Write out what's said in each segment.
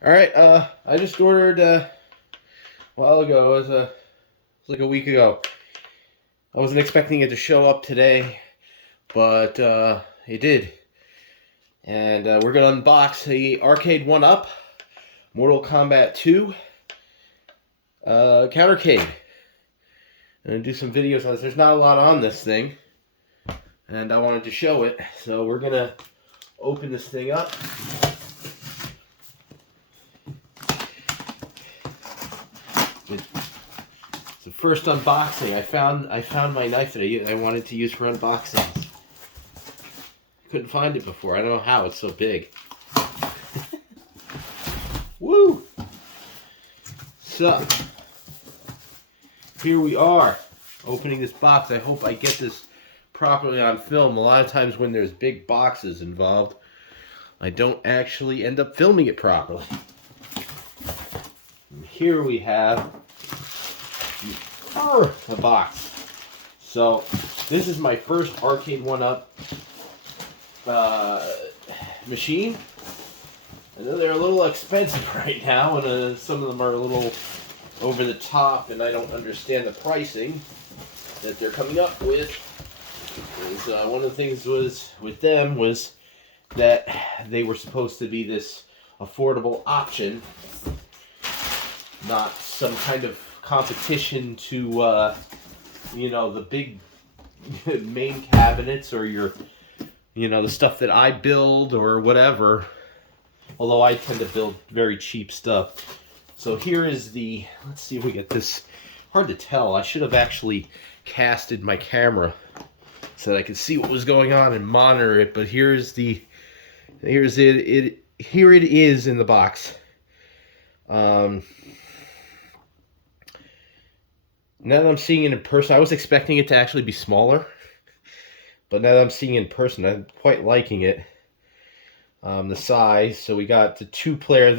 All right, I just ordered a while ago. It was like a week ago. I wasn't expecting it to show up today, but it did. And we're gonna unbox the Arcade1up Mortal Kombat 2 countercade. I'm gonna do some videos on this. There's not a lot on this thing, and I wanted to show it. So we're gonna open this thing up. It's the first unboxing. I found my knife that I wanted to use for unboxings. Couldn't find it before. I don't know how. It's so big. Woo! So here we are, opening this box. I hope I get this properly on film. A lot of times when there's big boxes involved, I don't actually end up filming it properly. And here we have the box. So this is my first Arcade1up machine. I know they're a little expensive right now, and some of them are a little over the top, and I don't understand the pricing that they're coming up with. Because one of the things was with them was that they were supposed to be this affordable option, not some kind of competition to the big main cabinets or the stuff that I build or whatever. Although I tend to build very cheap stuff. So here is let's see if we get this. Hard to tell. I should have actually casted my camera so that I could see what was going on and monitor it. But here it is in the box. Now that I'm seeing it in person, I was expecting it to actually be smaller. But now that I'm seeing it in person, I'm quite liking it. The size. So we got the 2-player.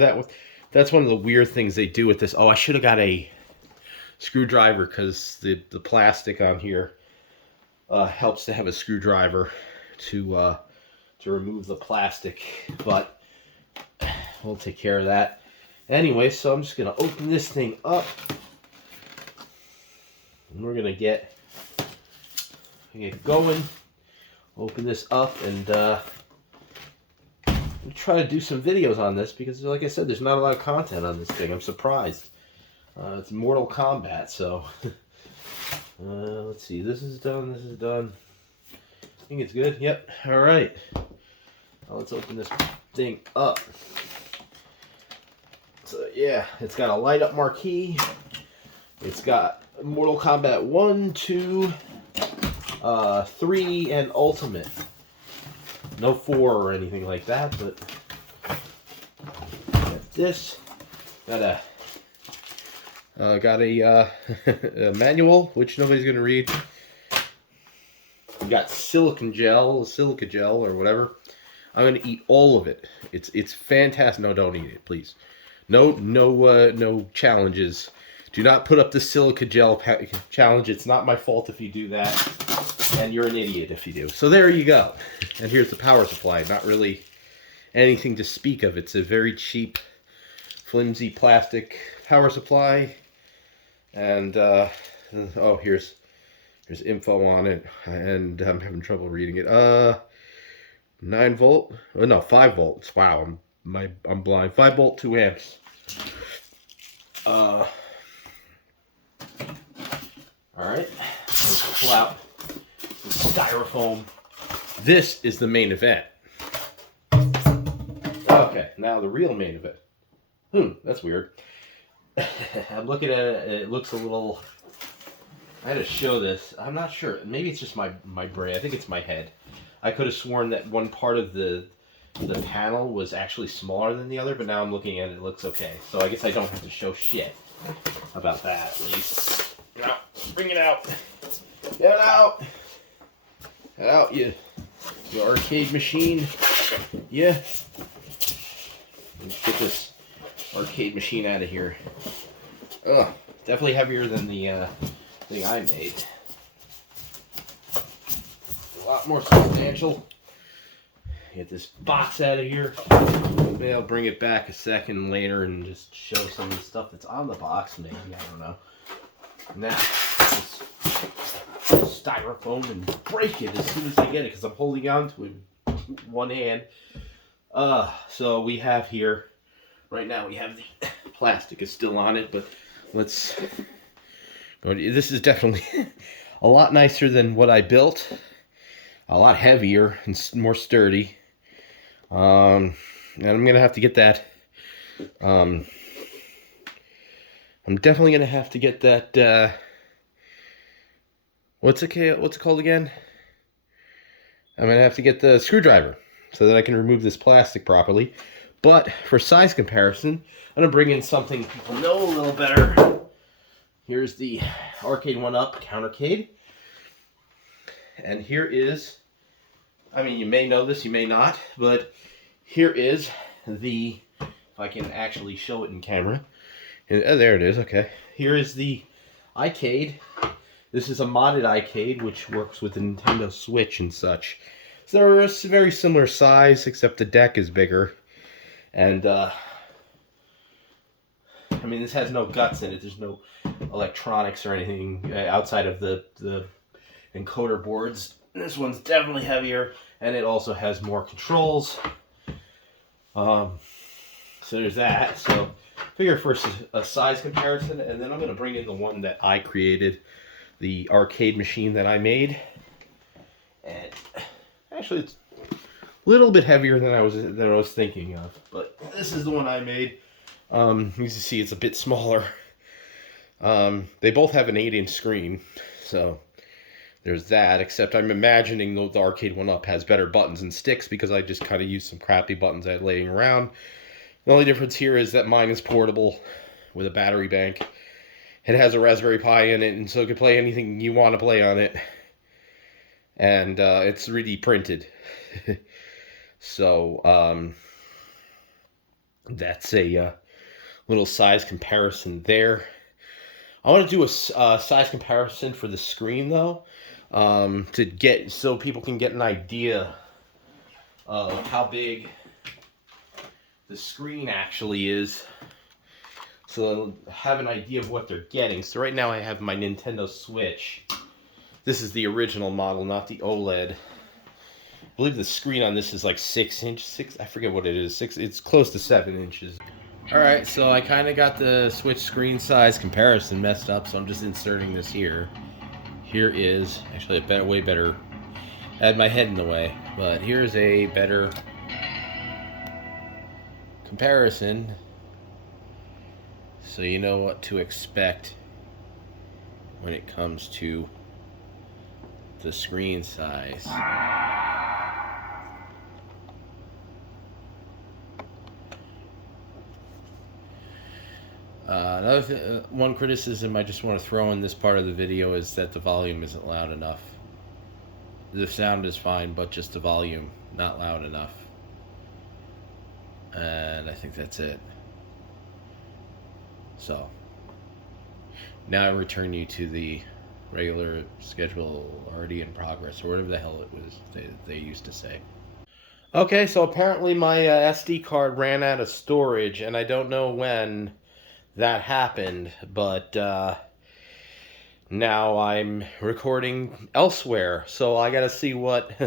That's one of the weird things they do with this. Oh, I should have got a screwdriver because the plastic on here helps to have a screwdriver to remove the plastic. But we'll take care of that. Anyway, so I'm just gonna open this thing up, and we're gonna get going. Open this up and try to do some videos on this because, like I said, there's not a lot of content on this thing. I'm surprised. It's Mortal Kombat, so let's see. This is done. This is done. I think it's good. Yep. All right. Now let's open this thing up. So yeah, it's got a light up marquee. It's got Mortal Kombat 1, 2, 3, and Ultimate. No 4 or anything like that, but got this. Got a a manual, which nobody's gonna read. We got silica gel or whatever. I'm gonna eat all of it. It's fantastic. No, don't eat it, please. No challenges. Do not put up the silica gel challenge. It's not my fault if you do that, and you're an idiot if you do. So there you go. And here's the power supply. Not really anything to speak of. It's a very cheap, flimsy plastic power supply. And oh, here's info on it, and I'm having trouble reading it. 9 volt. Oh no, 5 volts. Wow, I'm blind. 5 volt, 2 amps. All right. Let's pull out the styrofoam. This is the main event. Okay, now the real main event. That's weird. I'm looking at it. It looks a little. I had to show this. I'm not sure. Maybe it's just my brain. I think it's my head. I could have sworn that one part of the panel was actually smaller than the other, but now I'm looking at it. It looks okay. So I guess I don't have to show shit about that, at least. No, bring it out. Get it out. Get out, you arcade machine. Yeah. Let's get this arcade machine out of here. Ugh, definitely heavier than the thing I made. A lot more substantial. Get this box out of here. Maybe I'll bring it back a second later and just show some of the stuff that's on the box. Maybe, I don't know. Now, this styrofoam and break it as soon as I get it because I'm holding on to it with one hand. So we have here, right now we have the plastic is still on it, but let's go. This is definitely a lot nicer than what I built. A lot heavier and more sturdy. And I'm gonna have to get that. I'm definitely gonna have to get that. What's it called again? I'm gonna have to get the screwdriver so that I can remove this plastic properly. But for size comparison, I'm gonna bring in something people know a little better. Here's the Arcade1up countercade. And here is, I mean, you may know this, you may not, but here is the, if I can actually show it in camera. Oh, there it is, okay. Here is the Arcade. This is a modded Arcade, which works with the Nintendo Switch and such. So they're a very similar size, except the deck is bigger. And, I mean, this has no guts in it. There's no electronics or anything outside of the encoder boards. This one's definitely heavier, and it also has more controls. So there's that. So figure first a size comparison, and then I'm going to bring in the one that I created, the arcade machine that I made. And actually, it's a little bit heavier than I was thinking of, but this is the one I made. You can see it's a bit smaller. They both have an 8-inch screen, so there's that, except I'm imagining the Arcade1up has better buttons and sticks because I just kind of used some crappy buttons I had laying around. The only difference here is that mine is portable with a battery bank. It has a Raspberry Pi in it, and so it can play anything you want to play on it. And it's 3D printed. So that's a little size comparison there. I want to do a size comparison for the screen, though, to get so people can get an idea of how big the screen actually is, so they'll have an idea of what they're getting. So right now I have my Nintendo Switch. This is the original model, not the OLED. I believe the screen on this is like 6 inches. I forget what it is. It's close to 7 inches. Alright, so I kind of got the Switch screen size comparison messed up, so I'm just inserting this here. Here is, actually a way better, I had my head in the way, but here's a better comparison, so you know what to expect when it comes to the screen size. One criticism I just want to throw in this part of the video is that the volume isn't loud enough. The sound is fine, but just the volume, not loud enough. And I think that's it. So, now I return you to the regular schedule already in progress, or whatever the hell it was they used to say. Okay, so apparently my SD card ran out of storage, and I don't know when that happened, but now I'm recording elsewhere, so I gotta see what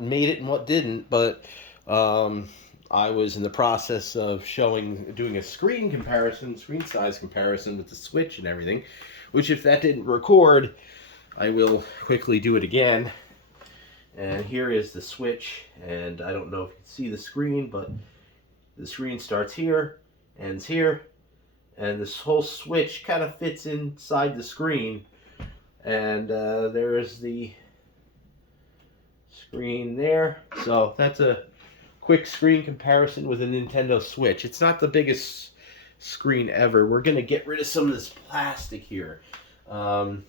made it and what didn't. But I was in the process of doing a screen size comparison with the Switch and everything, which if that didn't record, I will quickly do it again. And here is the Switch, and I don't know if you can see the screen, but the screen starts here, ends here, and this whole Switch kind of fits inside the screen. And there is the screen there. So that's a quick screen comparison with a Nintendo Switch. It's not the biggest screen ever. We're going to get rid of some of this plastic here. So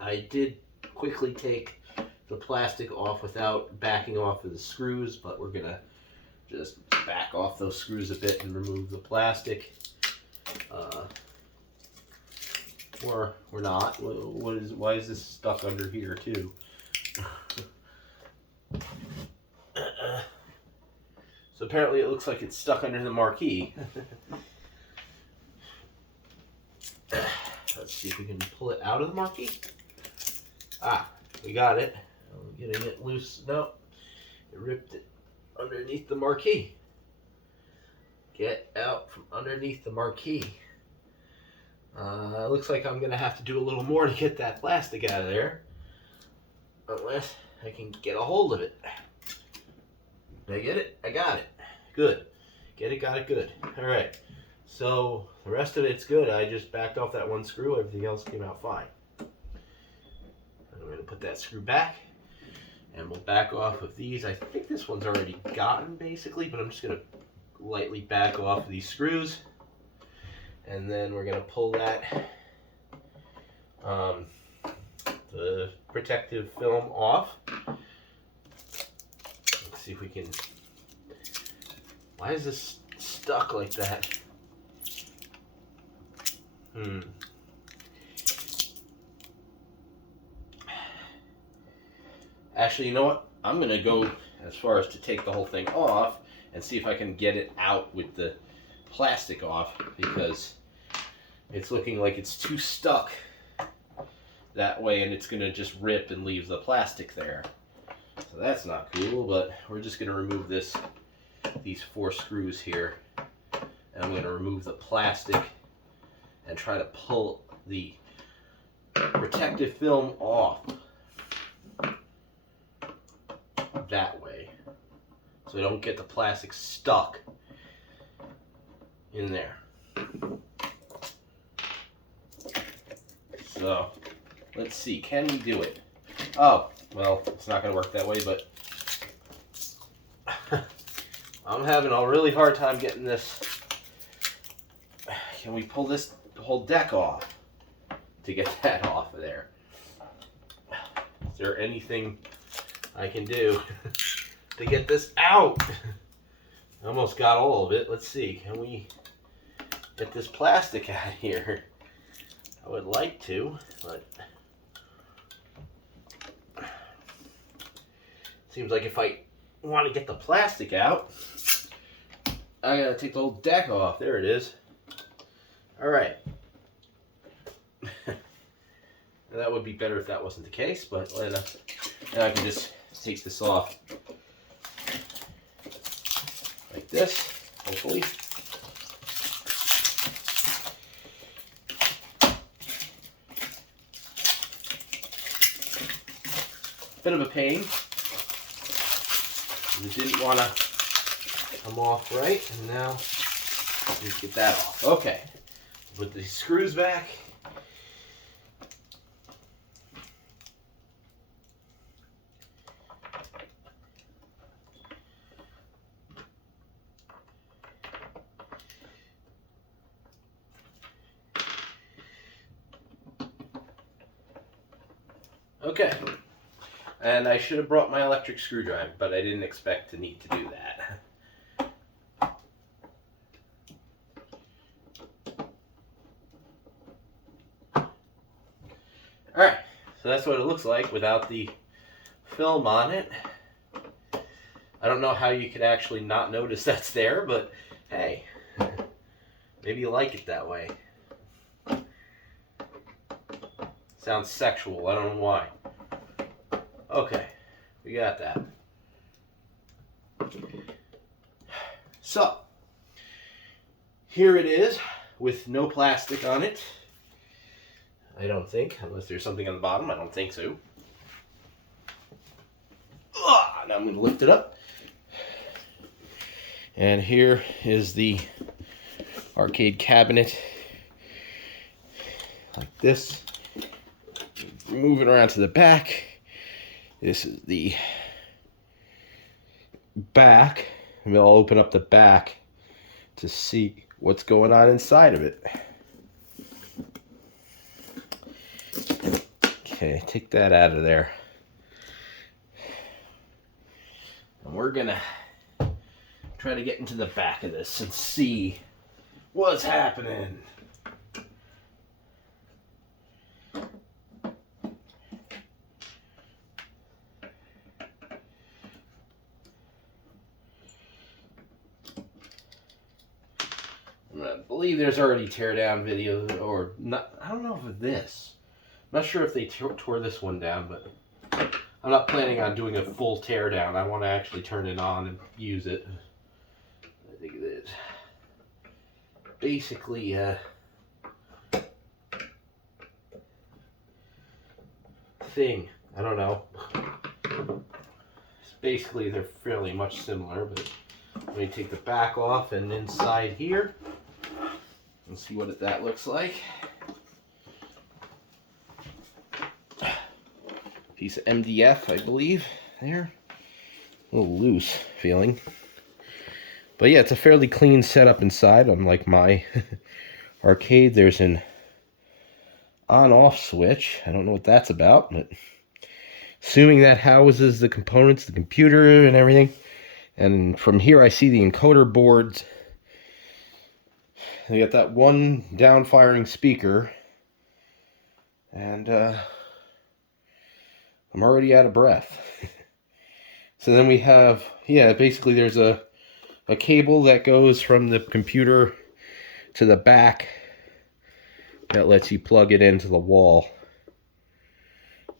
I did quickly take the plastic off without backing off of the screws, but we're going to just back off those screws a bit and remove the plastic. Or not. Why is this stuck under here too? apparently it looks like it's stuck under the marquee. Let's see if we can pull it out of the marquee. Ah, we got it. I'm getting it loose. Nope. It ripped it underneath the marquee. Get out from underneath the marquee. Looks like I'm going to have to do a little more to get that plastic out of there. Unless I can get a hold of it. Did I get it? I got it. Good. Get it, got it, good. Alright. So, the rest of it's good. I just backed off that one screw. Everything else came out fine. I'm going to put that screw back. And we'll back off of these. I think this one's already gotten, basically. But I'm just going to lightly back off of these screws. And then we're going to pull that the protective film off. Let's see if we can... Why is this stuck like that? Actually, you know what? I'm going to go as far as to take the whole thing off and see if I can get it out with the plastic off, because it's looking like it's too stuck that way and it's going to just rip and leave the plastic there. So that's not cool, but we're just going to remove these 4 screws here. And I'm going to remove the plastic and try to pull the protective film off that way, so I don't get the plastic stuck in there. So let's see, can we do it? Oh, well, it's not going to work that way, but I'm having a really hard time getting this. Can we pull this whole deck off to get that off of there? Is there anything I can do to get this out? I almost got all of it. Let's see. Can we get this plastic out of here? I would like to, but seems like if I want to get the plastic out, I gotta take the whole deck off. There it is. Alright. That would be better if that wasn't the case, but now I can just take this off like this, hopefully. Bit of a pain. It didn't want to come off right, and now let's get that off. Okay, put these screws back. Okay, and I should have brought my electric screwdriver, but I didn't expect to need to do that. Alright, so that's what it looks like without the film on it. I don't know how you could actually not notice that's there, but hey, maybe you like it that way. Sounds sexual, I don't know why. Okay, we got that. So, here it is with no plastic on it. I don't think, unless there's something on the bottom. I don't think so. Now I'm going to lift it up. And here is the arcade cabinet. Like this. Move it around to the back. This is the back. And I'll open up the back to see what's going on inside of it. Okay, take that out of there. And we're gonna try to get into the back of this and see what's happening. I believe there's already teardown video, or not. I don't know if this. I'm not sure if they tore this one down, but I'm not planning on doing a full teardown. I want to actually turn it on and use it. I think it is. Basically, thing. I don't know. Basically, they're fairly much similar, but let me take the back off and inside here and see what that looks like. Piece of MDF, I believe, there. A little loose feeling. But yeah, it's a fairly clean setup inside, unlike my arcade. There's an on-off switch. I don't know what that's about, but assuming that houses the components, the computer and everything. And from here I see the encoder boards. They got that one down-firing speaker. And I'm already out of breath. So then we have, yeah, basically there's a cable that goes from the computer to the back that lets you plug it into the wall.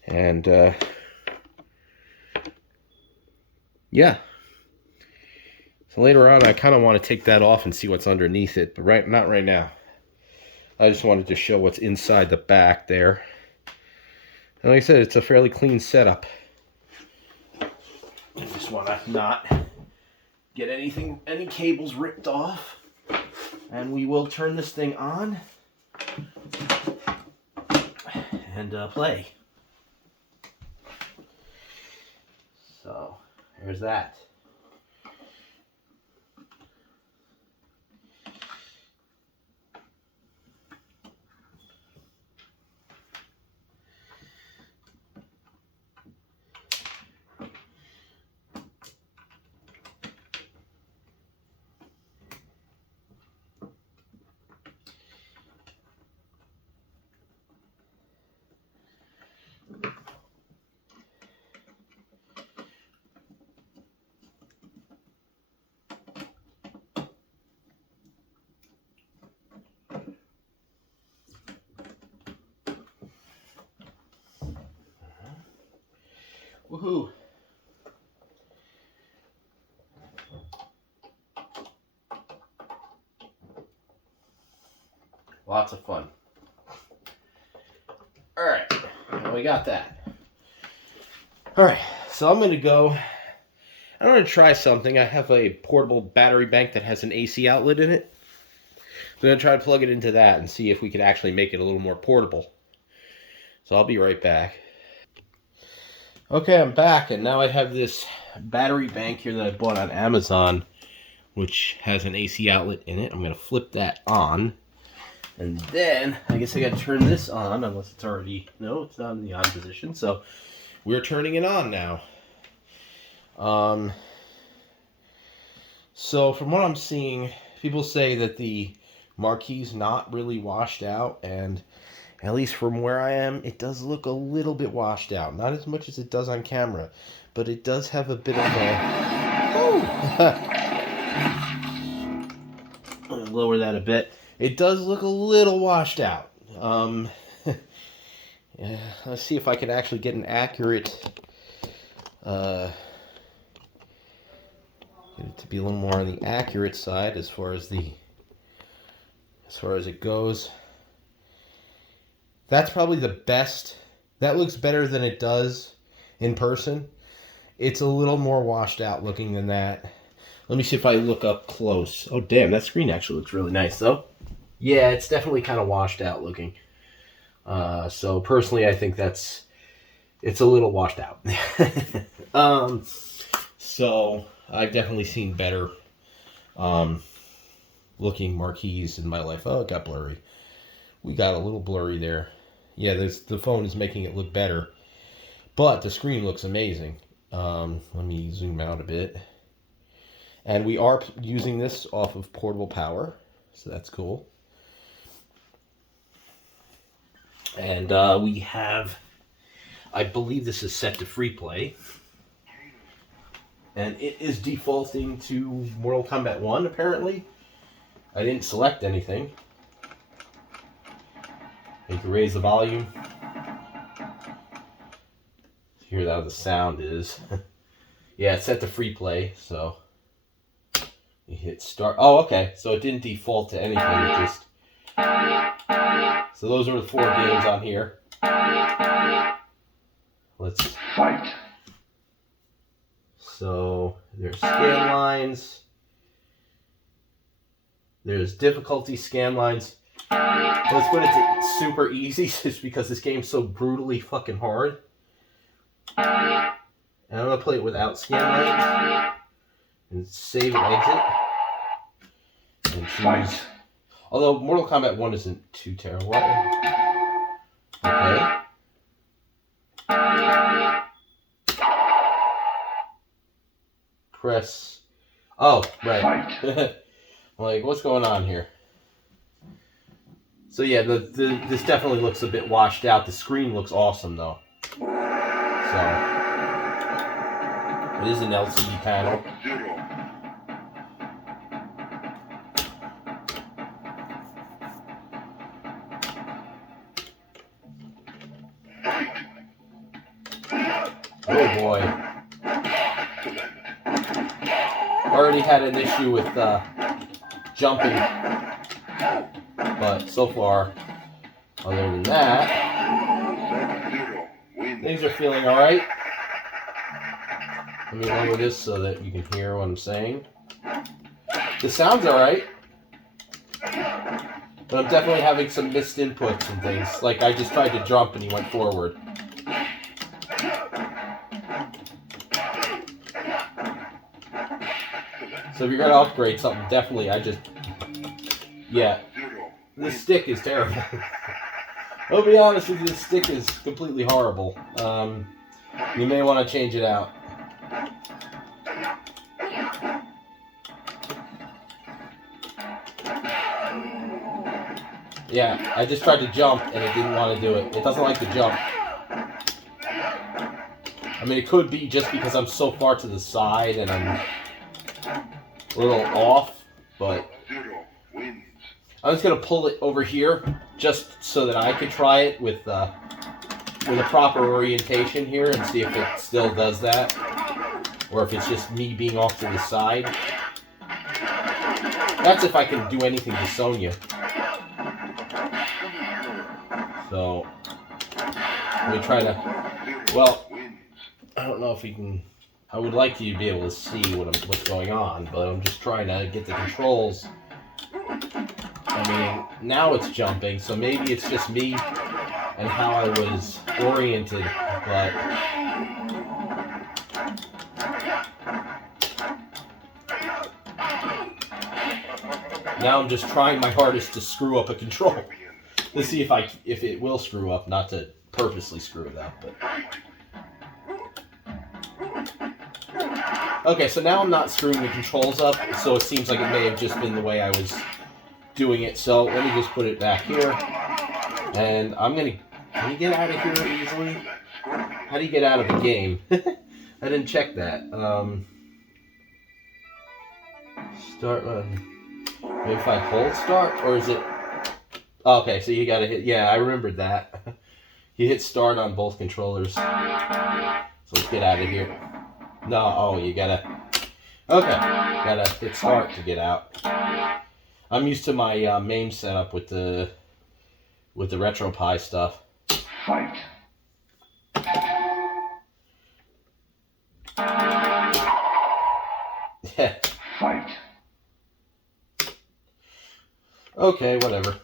And yeah. So later on I kind of want to take that off and see what's underneath it, but not right now. I just wanted to show what's inside the back there. And like I said, it's a fairly clean setup. I just want to not get any cables ripped off. And we will turn this thing on and play. So, there's that. Woohoo! Lots of fun. Alright, we got that. Alright, so I'm going to go, I'm going to try something. I have a portable battery bank that has an AC outlet in it. I'm going to try to plug it into that and see if we could actually make it a little more portable. So I'll be right back. Okay, I'm back, and now I have this battery bank here that I bought on Amazon, which has an AC outlet in it. I'm going to flip that on. And then, I guess I got to turn this on, unless it's already, no, it's not in the on position, so we're turning it on now. So from what I'm seeing, people say that the marquee's not really washed out, and at least from where I am, it does look a little bit washed out. Not as much as it does on camera, but it does have a bit of a... I'll lower that a bit. It does look a little washed out. Yeah, let's see if I can actually get an accurate, get it to be a little more on the accurate side as far as it goes. That's probably the best. That looks better than it does in person. It's a little more washed out looking than that. Let me see if I look up close. Oh, damn, that screen actually looks really nice, though. Yeah, it's definitely kind of washed out looking. So personally, I think it's a little washed out. So I've definitely seen better looking marquees in my life. Oh, it got blurry. We got a little blurry there. Yeah, the phone is making it look better, but the screen looks amazing. Let me zoom out a bit. And we are using this off of portable power, so that's cool. And we have, I believe this is set to free play. And it is defaulting to Mortal Kombat 1, apparently. I didn't select anything. You can raise the volume. Hear how the sound is. Yeah, it's set to free play, so you hit start. Oh, okay. So it didn't default to anything. It just. So those are the 4 games on here. Let's fight. So there's scan lines. There's difficulty scan lines. Let's put it to super easy, just because this game's so brutally fucking hard. And I'm gonna play it without scan lines. And save and exit. And choose. Although Mortal Kombat 1 isn't too terrible. Okay. Press. Oh, right. Like, what's going on here? So yeah, this definitely looks a bit washed out. The screen looks awesome though. So it is an LCD panel. Oh boy. Already had an issue with jumping, but so far, other than that, things are feeling alright. Let me lower this so that you can hear what I'm saying. The sound's alright, but I'm definitely having some missed inputs and things. Like I just tried to jump and he went forward. So if you're going to upgrade something, definitely, yeah, this stick is terrible. I'll be honest with you, this stick is completely horrible. You may want to change it out. Yeah, I just tried to jump and it didn't want to do it. It doesn't like to jump. I mean, it could be just because I'm so far to the side and I'm a little off, but I'm just gonna pull it over here just so that I can try it with a proper orientation here and see if it still does that, or if it's just me being off to the side. That's if I can do anything to Sonya. So let me try to. Well, I don't know if we can. I would like you to be able to see what's going on, but I'm just trying to get the controls. I mean, now it's jumping, so maybe it's just me and how I was oriented, but now I'm just trying my hardest to screw up a control. Let's see if it will screw up, not to purposely screw it up, but. Okay, so now I'm not screwing the controls up, so it seems like it may have just been the way I was doing it. So let me just put it back here, and I'm gonna. Can you get out of here easily? How do you get out of the game? I didn't check that. Start. Maybe if I hold start, or is it? Okay, so you gotta hit. Yeah, I remembered that. You hit start on both controllers. So let's get out of here. No, oh, you gotta. Okay, gotta hit start to get out. I'm used to my MAME setup with the RetroPie stuff. Fight. Yeah. Fight. Okay, whatever.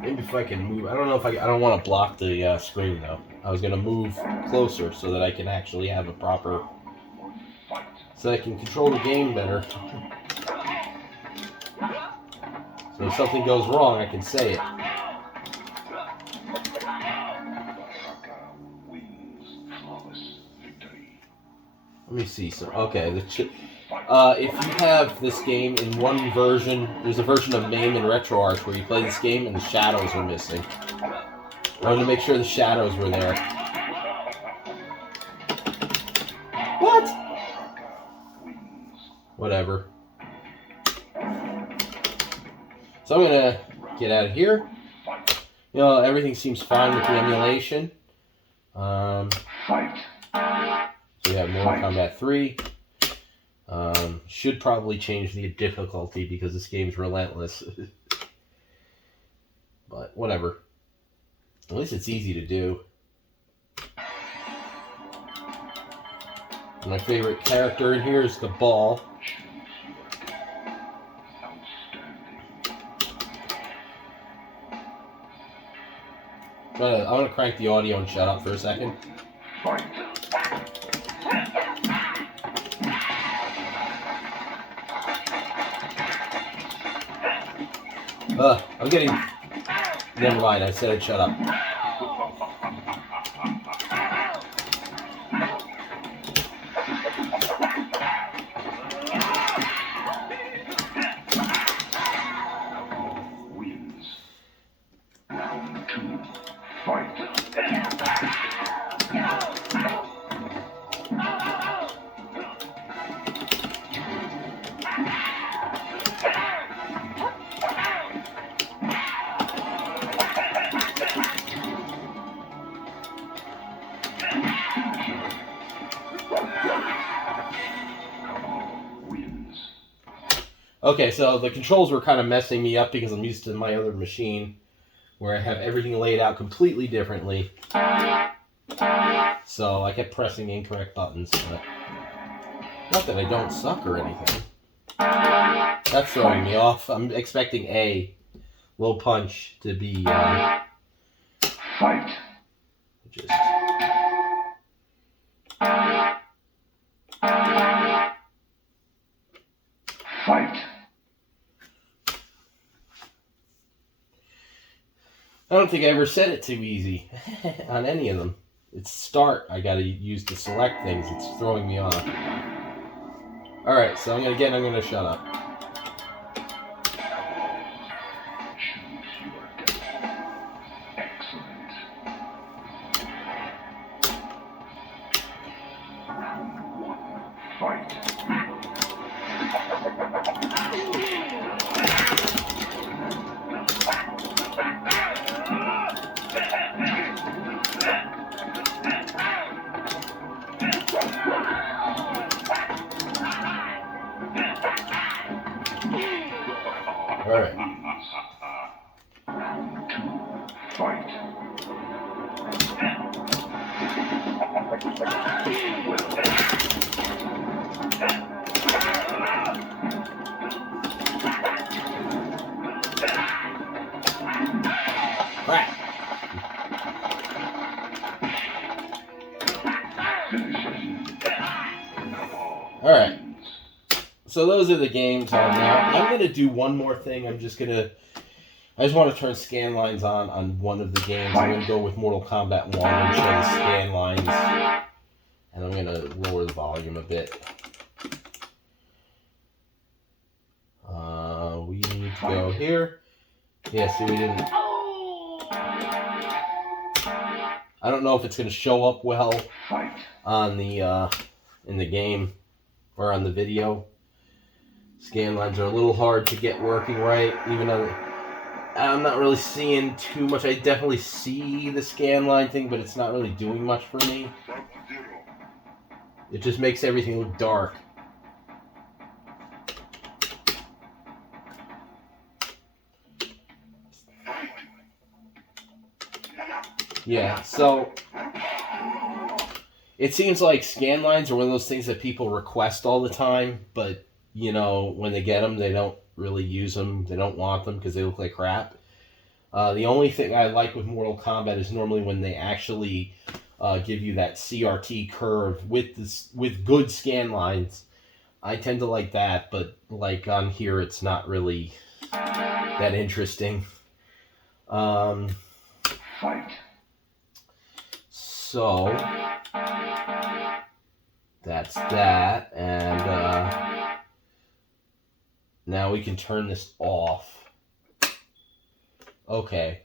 Maybe if I can move. I don't know if I don't want to block the screen though. I was gonna move closer so that I can actually have a proper, so I can control the game better. So if something goes wrong, I can say it. Let me see. So okay, if you have this game in one version, there's a version of MAME and RetroArch where you play this game and the shadows are missing. I wanted to make sure the shadows were there. What? Whatever. So I'm gonna get out of here. You know, everything seems fine with the emulation. So we have Mortal Kombat 3. Should probably change the difficulty because this game's relentless. But whatever. At least it's easy to do. My favorite character in here is the ball. I want to crank the audio and shut up for a second. I'm getting... Never mind, I said I'd shut up. Okay, so the controls were kind of messing me up because I'm used to my other machine where I have everything laid out completely differently. So I kept pressing incorrect buttons, but not that I don't suck or anything. That's throwing me off. I'm expecting a low punch to be just I don't think I ever said it too easy on any of them. It's start I gotta use to select things. It's throwing me off. Alright, so I'm gonna shut up. Alright. Alright. So those are the games on there. I'm going to do one more thing. I just want to turn scan lines on one of the games. I'm going to go with Mortal Kombat 1 and show the scan lines. And I'm going to lower the volume a bit. We need to go here. Yeah, see, we didn't... I don't know if it's going to show up well on the in the game or on the video. Scan lines are a little hard to get working right, even though I'm not really seeing too much. I definitely see the scan line thing, but it's not really doing much for me. It just makes everything look dark. Yeah, so it seems like scan lines are one of those things that people request all the time, but you know, when they get them, they don't really use them. They don't want them because they look like crap. The only thing I like with Mortal Kombat is normally when they actually give you that CRT curve with good scan lines. I tend to like that, but like on here, it's not really that interesting. So that's that, and now we can turn this off. Okay.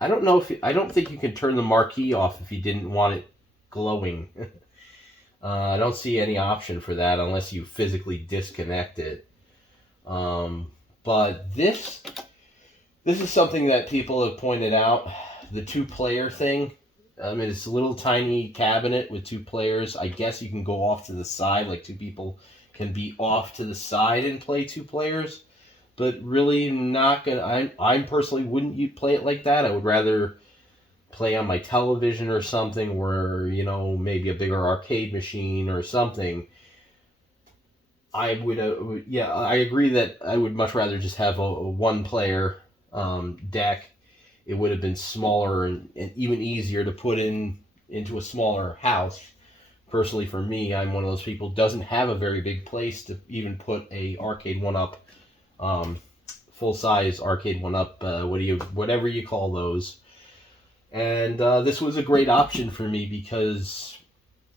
I don't know if I don't think you can turn the marquee off if you didn't want it glowing. I don't see any option for that unless you physically disconnect it. But this is something that people have pointed out. The 2-player thing. I mean, it's a little tiny cabinet with 2 players. I guess you can go off to the side, like 2 people can be off to the side and play 2 players. But really not gonna. I personally wouldn't play it like that. I would rather play on my television or something, where maybe a bigger arcade machine or something. I would, yeah, I agree that I would much rather just have a 1-player deck. It would have been smaller and even easier to put into a smaller house. Personally, for me, I'm one of those people who doesn't have a very big place to even put a Arcade1up, full-size Arcade1up, whatever you call those. And this was a great option for me because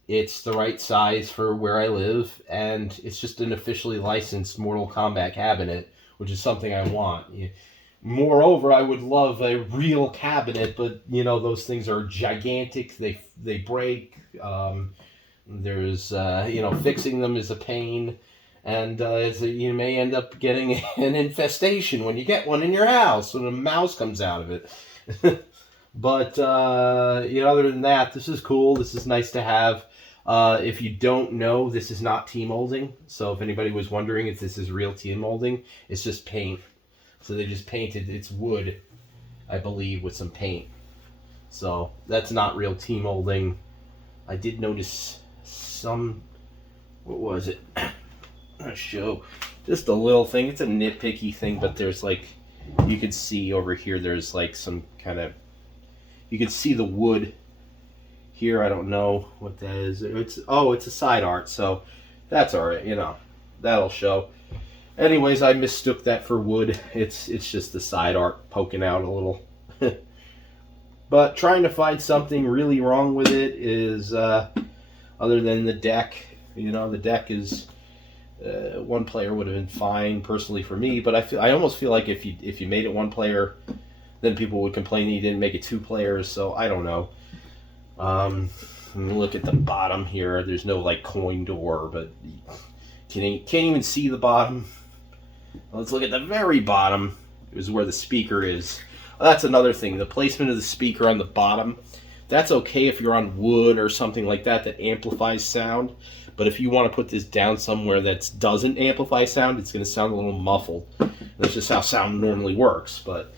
it's the right size for where I live, and it's just an officially licensed Mortal Kombat cabinet, which is something I want. Moreover, I would love a real cabinet, but those things are gigantic. They break. There's fixing them is a pain, and you may end up getting an infestation when you get one in your house when a mouse comes out of it. But other than that, this is cool. This is nice to have. If you don't know, this is not T-molding. So if anybody was wondering if this is real T-molding, it's just paint. So they just painted, it's wood, I believe, with some paint. So that's not real T-molding. I did notice some, what was it? I'll show. Just a little thing. It's a nitpicky thing, but there's like, you can see over here, there's like some kind of, you can see the wood here. I don't know what that is. It's a side art, so that's all right. That'll show. Anyways, I mistook that for wood. It's just the side art poking out a little. But trying to find something really wrong with it is, other than the deck. The deck is 1 player would have been fine personally for me. But I almost feel like if you made it 1 player, then people would complain that you didn't make it 2 players. So I don't know. Look at the bottom here. There's no like coin door, but can't even see the bottom. Let's look at the very bottom. Is where the speaker is. Well, that's another thing. The placement of the speaker on the bottom. That's okay if you're on wood or something like that amplifies sound. But if you want to put this down somewhere that doesn't amplify sound, it's going to sound a little muffled. That's just how sound normally works. But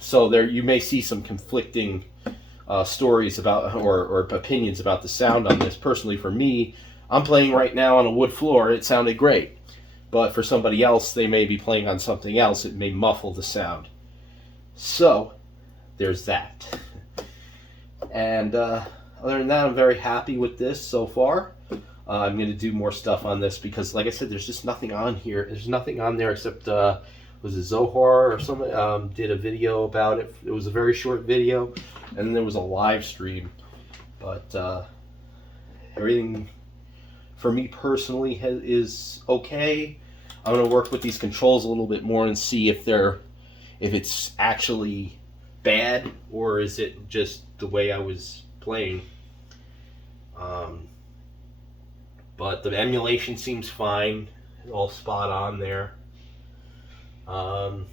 so there you may see some conflicting stories about or opinions about the sound on this. Personally, for me, I'm playing right now on a wood floor. It sounded great. But for somebody else, they may be playing on something else. It may muffle the sound. So, there's that. And other than that, I'm very happy with this so far. I'm going to do more stuff on this because, like I said, there's just nothing on here. There's nothing on there except, was it Zohar or something? Did a video about it. It was a very short video. And then there was a live stream. But everything, for me personally, is okay. I'm going to work with these controls a little bit more and see if it's actually bad or is it just the way I was playing. But the emulation seems fine, all spot on there. That's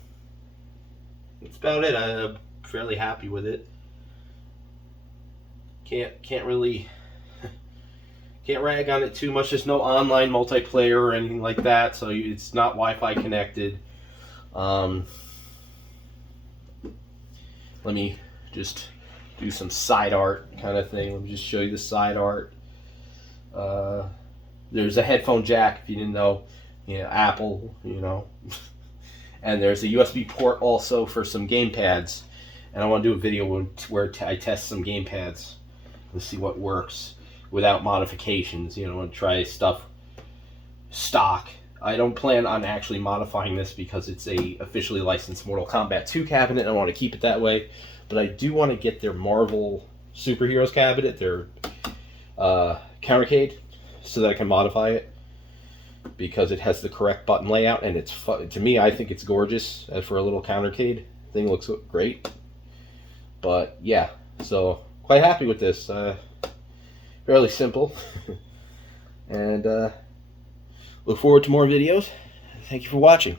about it. I'm fairly happy with it. Can't really can't rag on it too much. There's no online multiplayer or anything like that, so it's not Wi-Fi connected. Let me just do some side art kind of thing. Let me just show you the side art. There's a headphone jack, if you didn't know. Apple, And there's a USB port also for some game pads. And I want to do a video where I test some game pads and see what works without modifications. I want to try stuff stock. I don't plan on actually modifying this because it's a officially licensed Mortal Kombat 2 cabinet and I want to keep it that way. But I do want to get their Marvel Superheroes cabinet, their countercade, so that I can modify it. Because it has the correct button layout and it's to me, I think it's gorgeous for a little countercade Thing looks great. But yeah, so quite happy with this. Fairly simple. And look forward to more videos. Thank you for watching.